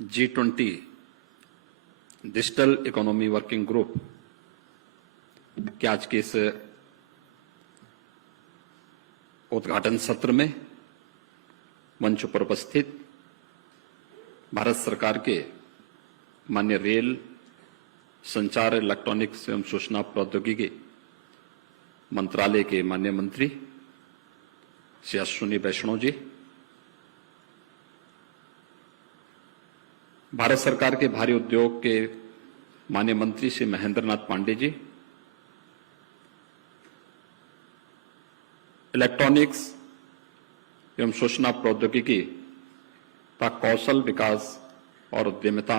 G20 digital economy working group के आज के इस उद्घाटन सत्र में मंच पर उपस्थित भारत सरकार के माननीय रेल, संचार, इलेक्ट्रॉनिक्स एवं सूचना प्रौद्योगिकी मंत्रालय के माननीय मंत्री श्री अश्विनी वैष्णव जी, भारत सरकार के भारी उद्योग के माननीय मंत्री श्री महेंद्र नाथ पांडे जी, इलेक्ट्रॉनिक्स एवं सूचना प्रौद्योगिकी तथा कौशल विकास और उद्यमिता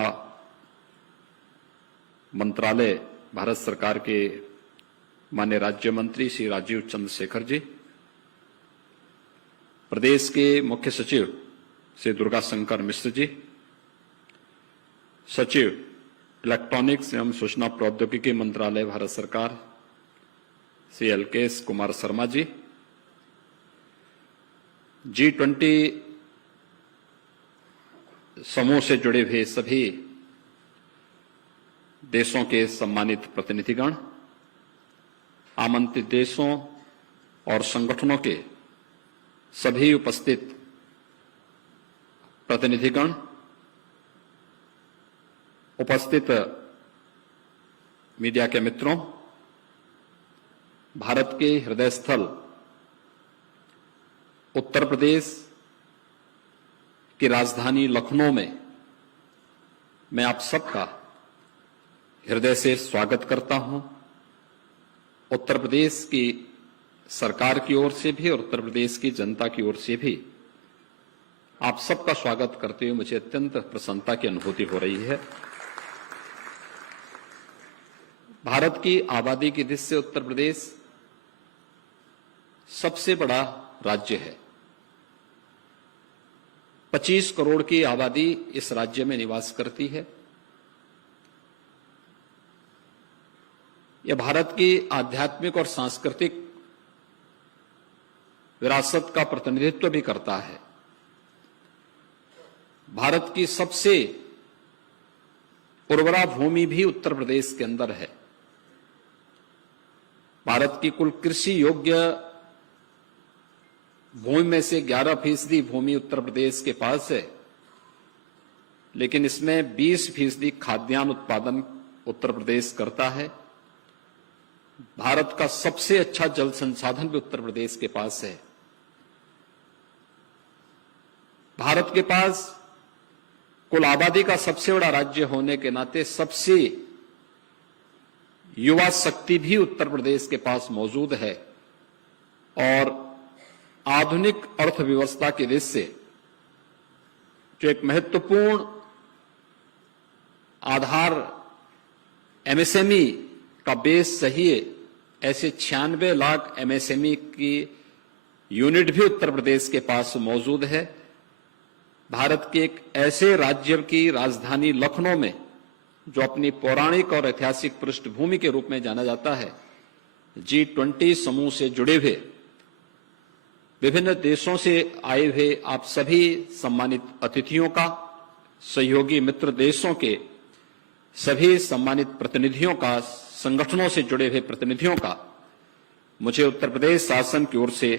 मंत्रालय भारत सरकार के माननीय राज्य मंत्री श्री राजीव चंद्रशेखर जी, प्रदेश के मुख्य सचिव श्री दुर्गा शंकर मिश्र जी, सचिव इलेक्ट्रॉनिक्स एवं सूचना प्रौद्योगिकी मंत्रालय भारत सरकार श्री एलकेएस कुमार शर्मा जी, G20 समूह से जुड़े हुए सभी देशों के सम्मानित प्रतिनिधिगण, आमंत्रित देशों और संगठनों के सभी उपस्थित प्रतिनिधिगण, उपस्थित मीडिया के मित्रों, भारत के हृदय स्थल उत्तर प्रदेश की राजधानी लखनऊ में मैं आप सबका हृदय से स्वागत करता हूं। उत्तर प्रदेश की सरकार की ओर से भी और उत्तर प्रदेश की जनता की ओर से भी आप सबका स्वागत करते हुए मुझे अत्यंत प्रसन्नता की अनुभूति हो रही है। भारत की आबादी की दृष्टि से उत्तर प्रदेश सबसे बड़ा राज्य है। 25 करोड़ की आबादी इस राज्य में निवास करती है। यह भारत की आध्यात्मिक और सांस्कृतिक विरासत का प्रतिनिधित्व भी करता है। भारत की सबसे उर्वरा भूमि भी उत्तर प्रदेश के अंदर है। भारत की कुल कृषि योग्य भूमि में से 11% भूमि उत्तर प्रदेश के पास है, लेकिन इसमें 20% खाद्यान्न उत्पादन उत्तर प्रदेश करता है। भारत का सबसे अच्छा जल संसाधन भी उत्तर प्रदेश के पास है। भारत के पास कुल आबादी का सबसे बड़ा राज्य होने के नाते सबसे युवा शक्ति भी उत्तर प्रदेश के पास मौजूद है और आधुनिक अर्थव्यवस्था की दृष्टि से जो एक महत्वपूर्ण आधार एमएसएमई का बेस चाहिए, ऐसे 96 लाख एमएसएमई की यूनिट भी उत्तर प्रदेश के पास मौजूद है। भारत के एक ऐसे राज्य की राजधानी लखनऊ में, जो अपनी पौराणिक और ऐतिहासिक पृष्ठभूमि के रूप में जाना जाता है, G20 समूह से जुड़े हुए विभिन्न देशों से आए हुए आप सभी सम्मानित अतिथियों का, सहयोगी मित्र देशों के सभी सम्मानित प्रतिनिधियों का, संगठनों से जुड़े हुए प्रतिनिधियों का मुझे उत्तर प्रदेश शासन की ओर से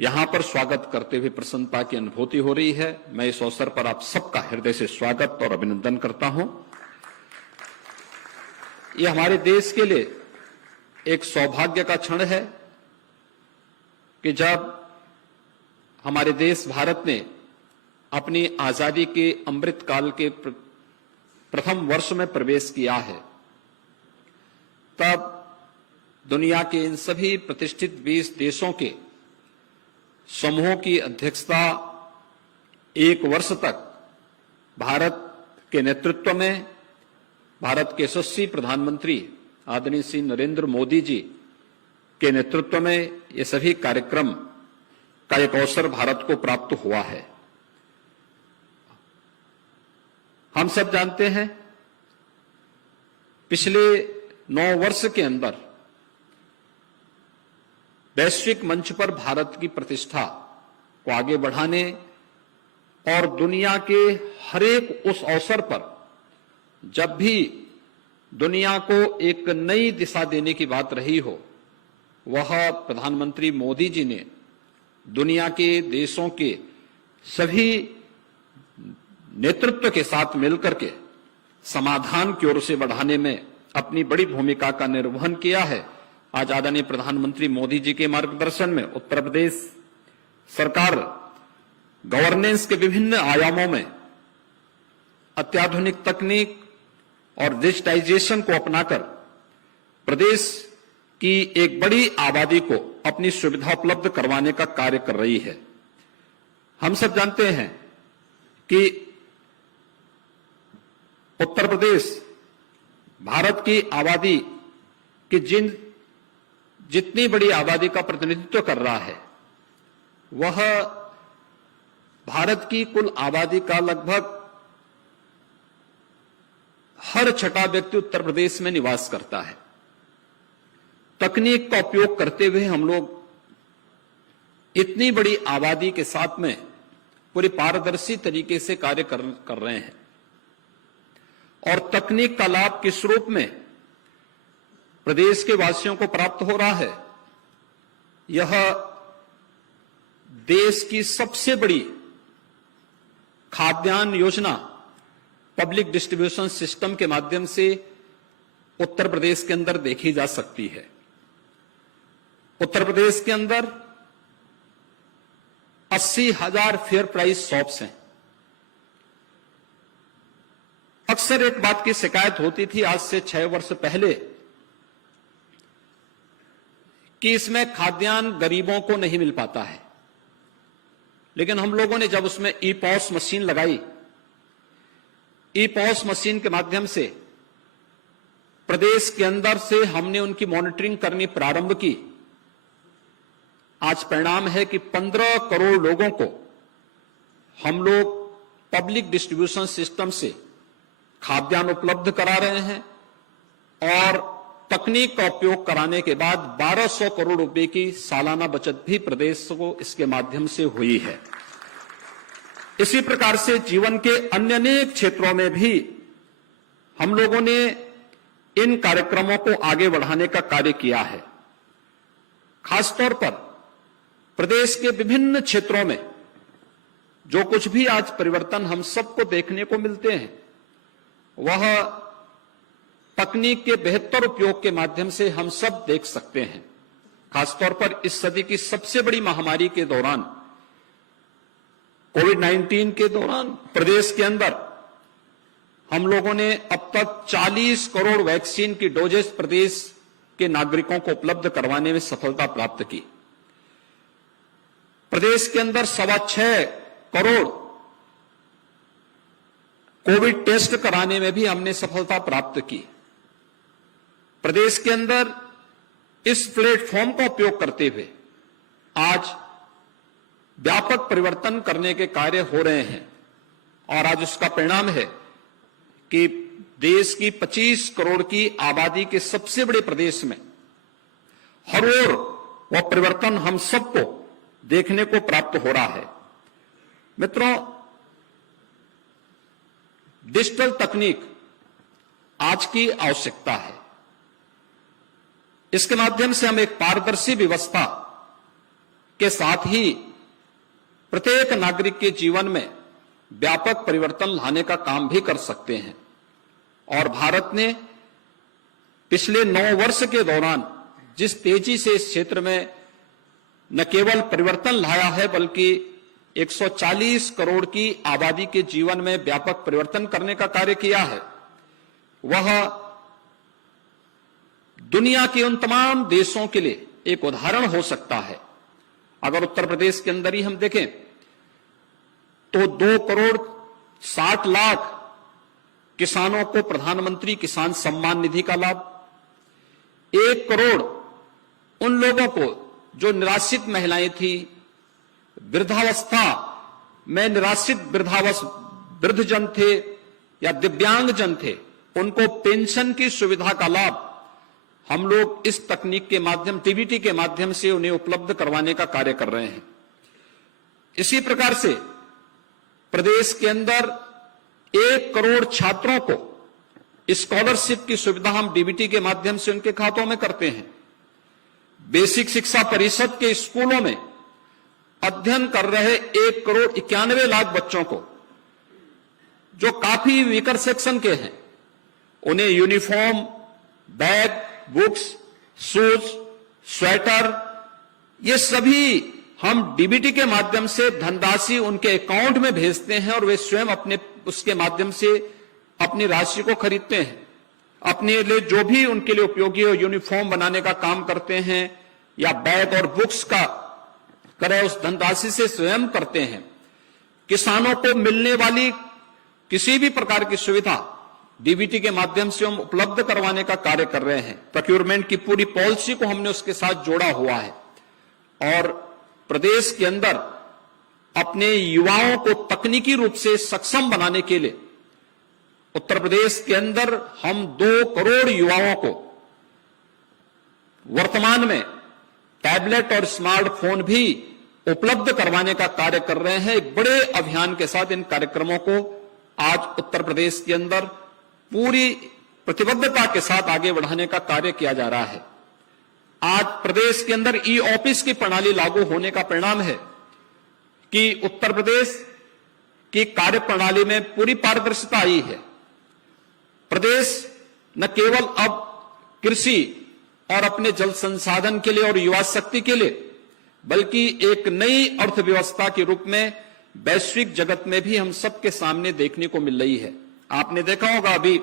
यहां पर स्वागत करते हुए प्रसन्नता की अनुभूति हो रही है। मैं इस अवसर पर आप सबका हृदय से स्वागत और अभिनंदन करता हूं। यह हमारे देश के लिए एक सौभाग्य का क्षण है कि जब हमारे देश भारत ने अपनी आजादी के अमृत काल के प्रथम वर्ष में प्रवेश किया है, तब दुनिया के इन सभी प्रतिष्ठित 20 देशों के समूहों की अध्यक्षता 1 वर्ष तक भारत के नेतृत्व में भारत के यशस्वी प्रधानमंत्री आदरणीय श्री नरेंद्र मोदी जी के नेतृत्व में ये सभी कार्यक्रम का एक अवसर भारत को प्राप्त हुआ है। हम सब जानते हैं पिछले 9 वर्ष के अंदर वैश्विक मंच पर भारत की प्रतिष्ठा को आगे बढ़ाने और दुनिया के हर एक उस अवसर पर जब भी दुनिया को एक नई दिशा देने की बात रही हो, वह प्रधानमंत्री मोदी जी ने दुनिया के देशों के सभी नेतृत्व के साथ मिलकर के समाधान की ओर से बढ़ाने में अपनी बड़ी भूमिका का निर्वहन किया है। आज आदरणीय प्रधानमंत्री मोदी जी के मार्गदर्शन में उत्तर प्रदेश सरकार गवर्नेंस के विभिन्न आयामों में अत्याधुनिक तकनीक और डिजिटाइजेशन को अपनाकर प्रदेश की एक बड़ी आबादी को अपनी सुविधा उपलब्ध करवाने का कार्य कर रही है। हम सब जानते हैं कि उत्तर प्रदेश भारत की आबादी की जितनी बड़ी आबादी का प्रतिनिधित्व कर रहा है, वह भारत की कुल आबादी का लगभग हर छठा व्यक्ति उत्तर प्रदेश में निवास करता है। तकनीक का उपयोग करते हुए हम लोग इतनी बड़ी आबादी के साथ में पूरी पारदर्शी तरीके से कार्य कर रहे हैं और तकनीक का लाभ किस रूप में प्रदेश के वासियों को प्राप्त हो रहा है, यह देश की सबसे बड़ी खाद्यान्न योजना पब्लिक डिस्ट्रीब्यूशन सिस्टम के माध्यम से उत्तर प्रदेश के अंदर देखी जा सकती है। उत्तर प्रदेश के अंदर 80,000 फेयर प्राइस शॉप्स हैं। अक्सर एक बात की शिकायत होती थी आज से 6 वर्ष पहले कि इसमें खाद्यान्न गरीबों को नहीं मिल पाता है, लेकिन हम लोगों ने जब उसमें ई-पॉस मशीन लगाई, ई-पॉस मशीन के माध्यम से प्रदेश के अंदर से हमने उनकी मॉनिटरिंग करनी प्रारंभ की। आज परिणाम है कि 15 करोड़ लोगों को हम लोग पब्लिक डिस्ट्रीब्यूशन सिस्टम से खाद्यान्न उपलब्ध करा रहे हैं और तकनीक का उपयोग कराने के बाद 1200 करोड़ रुपए की सालाना बचत भी प्रदेश को इसके माध्यम से हुई है। इसी प्रकार से जीवन के अन्य अनेक क्षेत्रों में भी हम लोगों ने इन कार्यक्रमों को आगे बढ़ाने का कार्य किया है। खासतौर पर प्रदेश के विभिन्न क्षेत्रों में जो कुछ भी आज परिवर्तन हम सबको देखने को मिलते हैं, वह तकनीक के बेहतर उपयोग के माध्यम से हम सब देख सकते हैं। खासतौर पर इस सदी की सबसे बड़ी महामारी के दौरान, कोविड-19 के दौरान प्रदेश के अंदर हम लोगों ने अब तक 40 करोड़ वैक्सीन की डोजेस प्रदेश के नागरिकों को उपलब्ध करवाने में सफलता प्राप्त की। प्रदेश के अंदर 6.25 करोड़ कोविड टेस्ट कराने में भी हमने सफलता प्राप्त की। प्रदेश के अंदर इस प्लेटफॉर्म का उपयोग करते हुए आज व्यापक परिवर्तन करने के कार्य हो रहे हैं और आज उसका परिणाम है कि देश की 25 करोड़ की आबादी के सबसे बड़े प्रदेश में हर ओर वह परिवर्तन हम सबको देखने को प्राप्त हो रहा है। मित्रों, डिजिटल तकनीक आज की आवश्यकता है। इसके माध्यम से हम एक पारदर्शी व्यवस्था के साथ ही प्रत्येक नागरिक के जीवन में व्यापक परिवर्तन लाने का काम भी कर सकते हैं और भारत ने पिछले 9 वर्ष के दौरान जिस तेजी से इस क्षेत्र में न केवल परिवर्तन लाया है बल्कि 140 करोड़ की आबादी के जीवन में व्यापक परिवर्तन करने का कार्य किया है, वह दुनिया के उन तमाम देशों के लिए एक उदाहरण हो सकता है। अगर उत्तर प्रदेश के अंदर ही हम देखें तो 2 करोड़ 60 लाख किसानों को प्रधानमंत्री किसान सम्मान निधि का लाभ, 1 करोड़ उन लोगों को जो निराश्रित महिलाएं थी, वृद्धावस्था में निराश्रित वृद्धजन थे या दिव्यांगजन थे, उनको पेंशन की सुविधा का लाभ हम लोग इस तकनीक के माध्यम डीबीटी के माध्यम से उन्हें उपलब्ध करवाने का कार्य कर रहे हैं। इसी प्रकार से प्रदेश के अंदर 1 करोड़ छात्रों को स्कॉलरशिप की सुविधा हम डीबीटी के माध्यम से उनके खातों में करते हैं। बेसिक शिक्षा परिषद के स्कूलों में अध्ययन कर रहे 1 करोड़ 91 लाख बच्चों को, जो काफी वीकर सेक्शन के हैं, उन्हें uniform, bag, books, shoes, sweater, ये सभी हम डीबीटी के माध्यम से धनराशि उनके अकाउंट में भेजते हैं और वे स्वयं अपने उसके माध्यम से अपनी राशि को खरीदते हैं। अपने लिए जो भी उनके लिए उपयोगी हो, यूनिफॉर्म बनाने का काम करते हैं या बैग और बुक्स का क्रय उस धनराशि से स्वयं करते हैं। किसानों को मिलने वाली किसी भी प्रकार की सुविधा डीबीटी के माध्यम से हम उपलब्ध करवाने का कार्य कर रहे हैं। प्रोक्योरमेंट की पूरी पॉलिसी को हमने उसके साथ जोड़ा हुआ है और प्रदेश के अंदर अपने युवाओं को तकनीकी रूप से सक्षम बनाने के लिए उत्तर प्रदेश के अंदर हम 2 करोड़ युवाओं को वर्तमान में टैबलेट और स्मार्टफोन भी उपलब्ध करवाने का कार्य कर रहे हैं। एक बड़े अभियान के साथ इन कार्यक्रमों को आज उत्तर प्रदेश के अंदर पूरी प्रतिबद्धता के साथ आगे बढ़ाने का कार्य किया जा रहा है। आज प्रदेश के अंदर ई ऑफिस की प्रणाली लागू होने का परिणाम है कि उत्तर प्रदेश की कार्य प्रणाली में पूरी पारदर्शिता आई है। प्रदेश न केवल अब कृषि और अपने जल संसाधन के लिए और युवा शक्ति के लिए, बल्कि एक नई अर्थव्यवस्था के रूप में वैश्विक जगत में भी हम सबके सामने देखने को मिल रही है। आपने देखा होगा अभी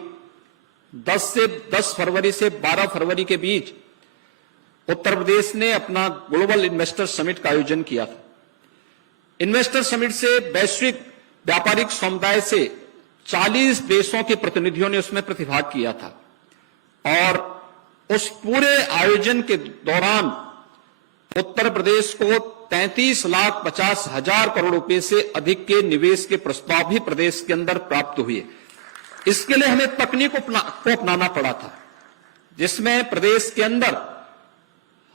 10 फरवरी से 12 फरवरी के बीच उत्तर प्रदेश ने अपना ग्लोबल इन्वेस्टर समिट का आयोजन किया था। इन्वेस्टर समिट से वैश्विक व्यापारिक समुदाय से 40 देशों के प्रतिनिधियों ने उसमें प्रतिभाग किया था और उस पूरे आयोजन के दौरान उत्तर प्रदेश को 33,50,000 करोड़ रुपए से अधिक के निवेश के प्रस्ताव भी प्रदेश के अंदर प्राप्त हुए। इसके लिए हमें तकनीक को अपनाना पड़ा था, जिसमें प्रदेश के अंदर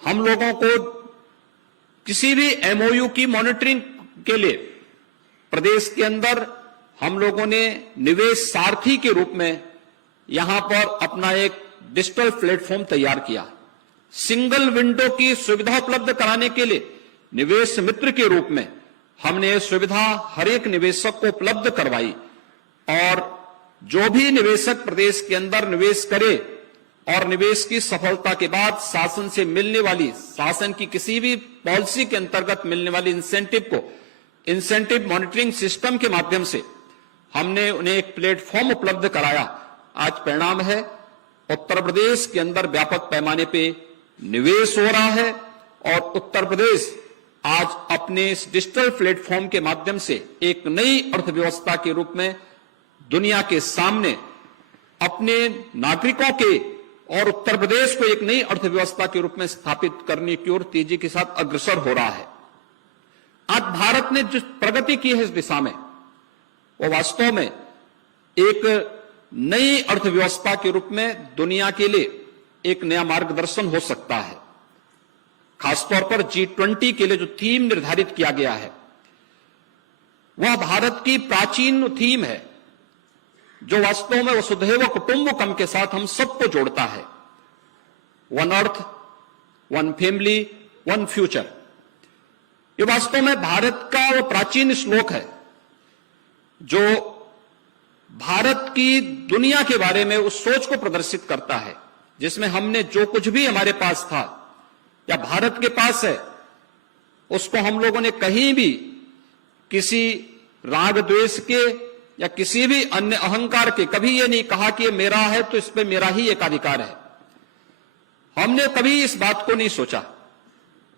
हम लोगों को किसी भी एमओयू की मॉनिटरिंग के लिए प्रदेश के अंदर हम लोगों ने निवेश सारथी के रूप में यहां पर अपना एक डिजिटल प्लेटफॉर्म तैयार किया। सिंगल विंडो की सुविधा उपलब्ध कराने के लिए निवेश मित्र के रूप में हमने यह सुविधा हर एक निवेशक को उपलब्ध करवाई और जो भी निवेशक प्रदेश के अंदर निवेश करे और निवेश की सफलता के बाद शासन से मिलने वाली, शासन की किसी भी पॉलिसी के अंतर्गत मिलने वाली इंसेंटिव को इंसेंटिव मॉनिटरिंग सिस्टम के माध्यम से हमने उन्हें एक प्लेटफॉर्म उपलब्ध कराया। आज परिणाम है उत्तर प्रदेश के अंदर व्यापक पैमाने पे निवेश हो रहा है और उत्तर प्रदेश आज अपने इस डिजिटल प्लेटफॉर्म के माध्यम से एक नई अर्थव्यवस्था के रूप में दुनिया के सामने अपने नागरिकों के और उत्तर प्रदेश को एक नई अर्थव्यवस्था के रूप में स्थापित करने की ओर तेजी के साथ अग्रसर हो रहा है। आज भारत ने जो प्रगति की है इस दिशा में, वो वास्तव में एक नई अर्थव्यवस्था के रूप में दुनिया के लिए एक नया मार्गदर्शन हो सकता है। खासतौर पर G20 के लिए जो थीम निर्धारित किया गया है, वह भारत की प्राचीन थीम है जो वास्तव में वसुधैव कुटुंबकम के साथ हम सबको जोड़ता है। 1 अर्थ, 1 फैमिली, 1 फ्यूचर। ये वास्तव में भारत का वो प्राचीन श्लोक है जो भारत की दुनिया के बारे में उस सोच को प्रदर्शित करता है, जिसमें हमने जो कुछ भी हमारे पास था या भारत के पास है, उसको हम लोगों ने कहीं भी किसी राग द्वेष के या किसी भी अन्य अहंकार के कभी ये नहीं कहा कि ये मेरा है तो इस पे मेरा ही एकाधिकार है। हमने कभी इस बात को नहीं सोचा।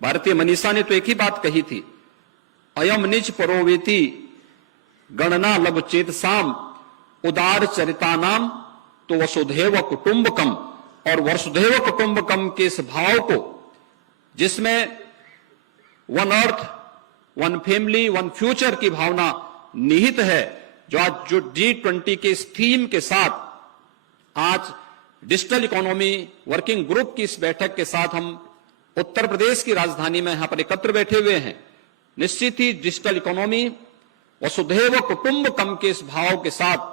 भारतीय मनीषा ने तो एक ही बात कही थी, अयम निज परोवेति गणना लघु चेतसाम उदार चरिता नाम, तो वसुधैव कुटुंबकम, और वसुधैव कुटुंबकम के इस भाव को जिसमें 1 अर्थ, 1 फैमिली, 1 फ्यूचर की भावना निहित है, जो आज जो G20 के इस थीम के साथ आज डिजिटल इकोनॉमी वर्किंग ग्रुप की इस बैठक के साथ हम उत्तर प्रदेश की राजधानी में यहां पर एकत्र बैठे हुए हैं। निश्चित ही डिजिटल इकोनॉमी वसुधैव कुटुंबकम के इस भाव के साथ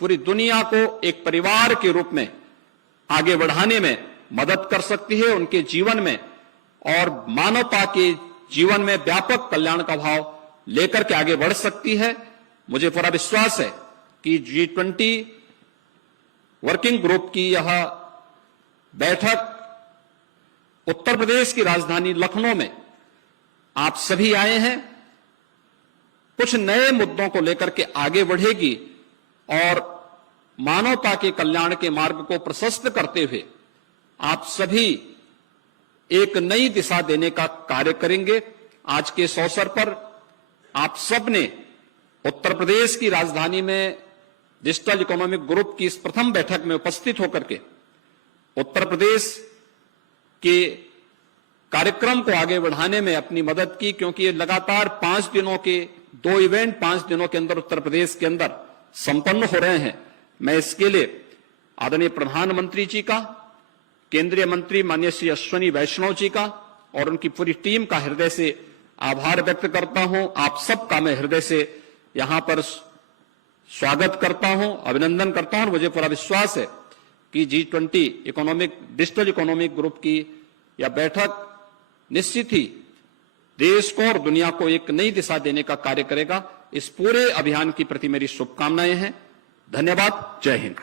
पूरी दुनिया को एक परिवार के रूप में आगे बढ़ाने में मदद कर सकती है, उनके जीवन में और मानवता के जीवन में व्यापक कल्याण का भाव लेकर के आगे बढ़ सकती है। मुझे पूरा विश्वास है कि G20 वर्किंग ग्रुप की यह बैठक उत्तर प्रदेश की राजधानी लखनऊ में आप सभी आए हैं, कुछ नए मुद्दों को लेकर के आगे बढ़ेगी और मानवता के कल्याण के मार्ग को प्रशस्त करते हुए आप सभी एक नई दिशा देने का कार्य करेंगे। आज के इस अवसर पर आप सब ने उत्तर प्रदेश की राजधानी में डिजिटल इकोनॉमिक ग्रुप की इस प्रथम बैठक में उपस्थित होकर के उत्तर प्रदेश के कार्यक्रम को आगे बढ़ाने में अपनी मदद की, क्योंकि ये लगातार 5 दिनों के 2 इवेंट 5 दिनों के अंदर उत्तर प्रदेश के अंदर संपन्न हो रहे हैं। मैं इसके लिए आदरणीय प्रधानमंत्री जी का, केंद्रीय मंत्री माननीय श्री अश्विनी वैष्णव जी का और उनकी पूरी टीम का हृदय से आभार व्यक्त करता हूं। आप सबका मैं हृदय से यहां पर स्वागत करता हूं, अभिनंदन करता हूं और मुझे पूरा विश्वास है कि G20 डिजिटल इकोनॉमिक ग्रुप की यह बैठक निश्चित ही देश को और दुनिया को एक नई दिशा देने का कार्य करेगा। इस पूरे अभियान की प्रति मेरी शुभकामनाएं हैं। धन्यवाद। जय हिंद।